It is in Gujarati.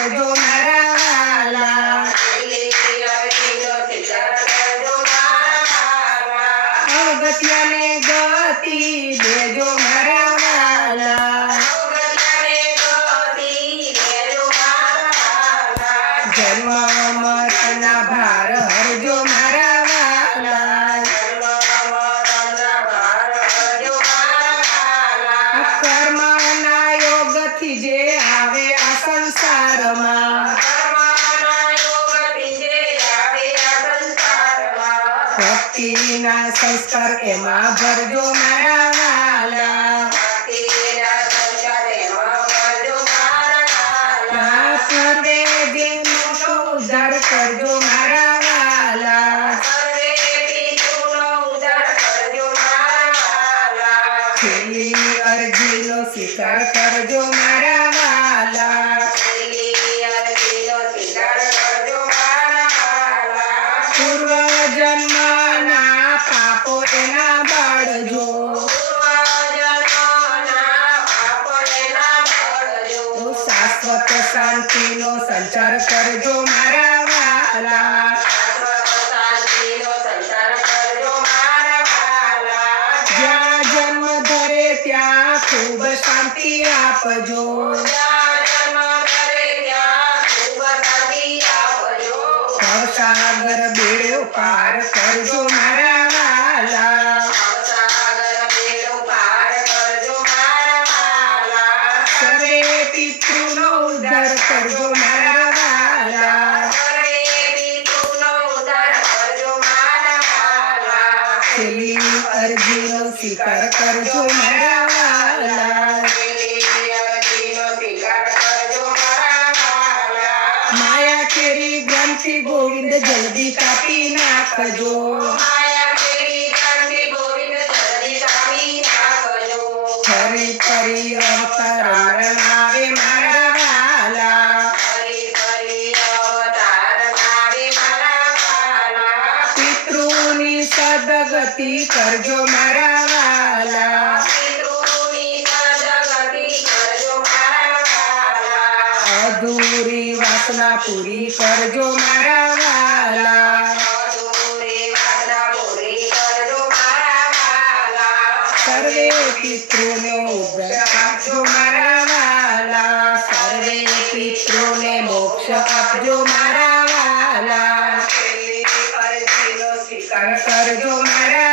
કરજો મારા વાલા, અગત્યાને ગતિ દેજો મારા વાલા, જન્મ મરણના ભાર હરજો મારા વાલા, કર્મના યોગથી જે આવે આ સંસારમાં, ભક્તિના સંસ્કાર એમાં ભરજો મારા વાલા, સર્વે જે મોટો ઉદ્ધાર કરજો મારા વાલા, છેલ્લી અરજીનો સ્વીકાર કરજો મારા વાલા, પૂર્વ જન્મના પાપો એના બાળજો, શાશ્વત શાંતિનો સંચાર કરજો મારા વાલા, જ્યાં જન્મ ધરે ત્યાં ખૂબ શાંતિ આપજો, ભવસાગર બેડો પાર કરજો મારા વાલા, સર્વે પિતૃનો ઉદ્ધાર કરજો મારા વાલા, છેલ્લી અરજીનો સ્વીકાર કરજો મારા વાલા, માયા કેરી ગ્રંથિ ગોવિંદ જલ્દી કાપી નાખજો, ફરી ફરી અવતાર આવે મારા વાલા, પિતૃની સદગતિ કરજો મારા વાલા, અધૂરી વાસના પૂરી કરજો મારા વાલા, સર્વે પિતૃને ઉદ્ધાર આપજો મારા વાલા, સર્વે પિતૃને મોક્ષ આપજો મારા વાલા, કરજો મારા